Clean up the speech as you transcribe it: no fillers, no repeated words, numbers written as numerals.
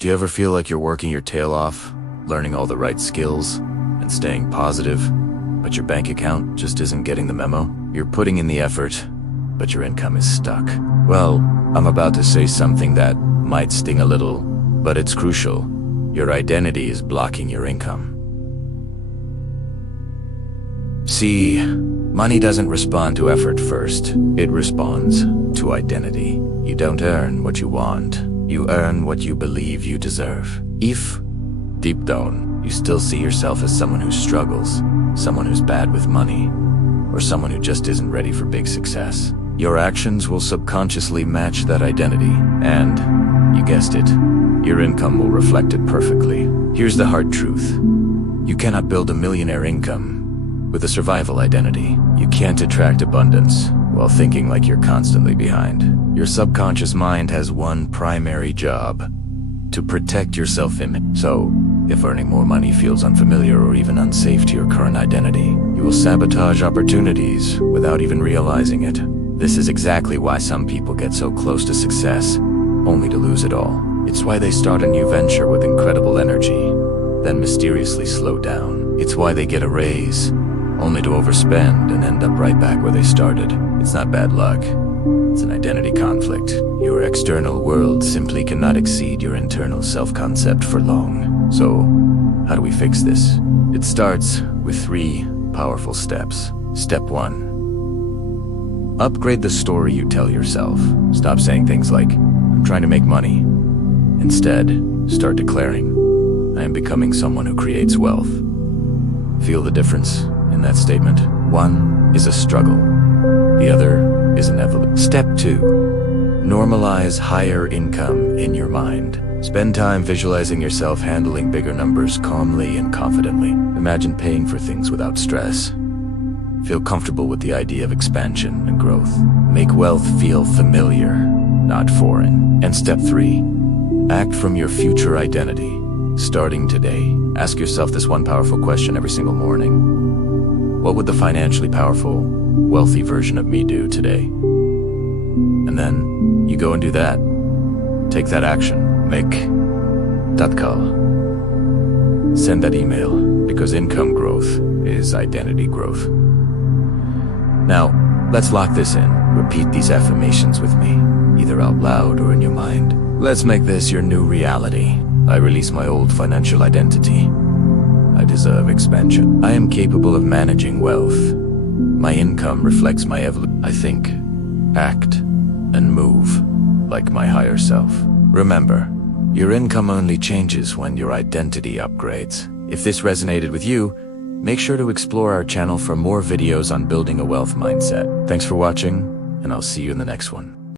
Do you ever feel like you're working your tail off, learning all the right skills, and staying positive, but your bank account just isn't getting the memo? You're putting in the effort, but your income is stuck. Well, I'm about to say something that might sting a little, but it's crucial. Your identity is blocking your income. See, money doesn't respond to effort first. It responds to identity. You don't earn what you want. You earn what you believe you deserve. If, deep down, you still see yourself as someone who struggles, someone who's bad with money, or someone who just isn't ready for big success, your actions will subconsciously match that identity, and, you guessed it, your income will reflect it perfectly. Here's the hard truth. You cannot build a millionaire income with a survival identity. You can't attract abundance while thinking like you're constantly behind. Your subconscious mind has one primary job: to protect your self-image. So, if earning more money feels unfamiliar or even unsafe to your current identity, you will sabotage opportunities without even realizing it. This is exactly why some people get so close to success, only to lose it all. It's why they start a new venture with incredible energy, then mysteriously slow down. It's why they get a raise, only to overspend and end up right back where they started. It's not bad luck. It's an identity conflict. Your external world simply cannot exceed your internal self-concept for long. So, how do we fix this? It starts with 3 powerful steps. Step 1. Upgrade the story you tell yourself. Stop saying things like, "I'm trying to make money." Instead, start declaring, "I am becoming someone who creates wealth." Feel the difference in that statement? One is a struggle. The other is an evolution. Step 2. Normalize higher income in your mind. Spend time visualizing yourself handling bigger numbers calmly and confidently. Imagine paying for things without stress. Feel comfortable with the idea of expansion and growth. Make wealth feel familiar, not foreign. And step 3. Act from your future identity. Starting today, ask yourself this one powerful question every single morning. What would the financially powerful, wealthy version of me do today? And then you go and do that. Take that action. Make that call. Send that email, because income growth is identity growth. Now, let's lock this in. Repeat these affirmations with me, either out loud or in your mind. Let's make this your new reality. I release my old financial identity. I deserve expansion. I am capable of managing wealth. My income reflects my evolution. I think, act, and move like my higher self. Remember, your income only changes when your identity upgrades. If this resonated with you, make sure to explore our channel for more videos on building a wealth mindset. Thanks for watching, and I'll see you in the next one.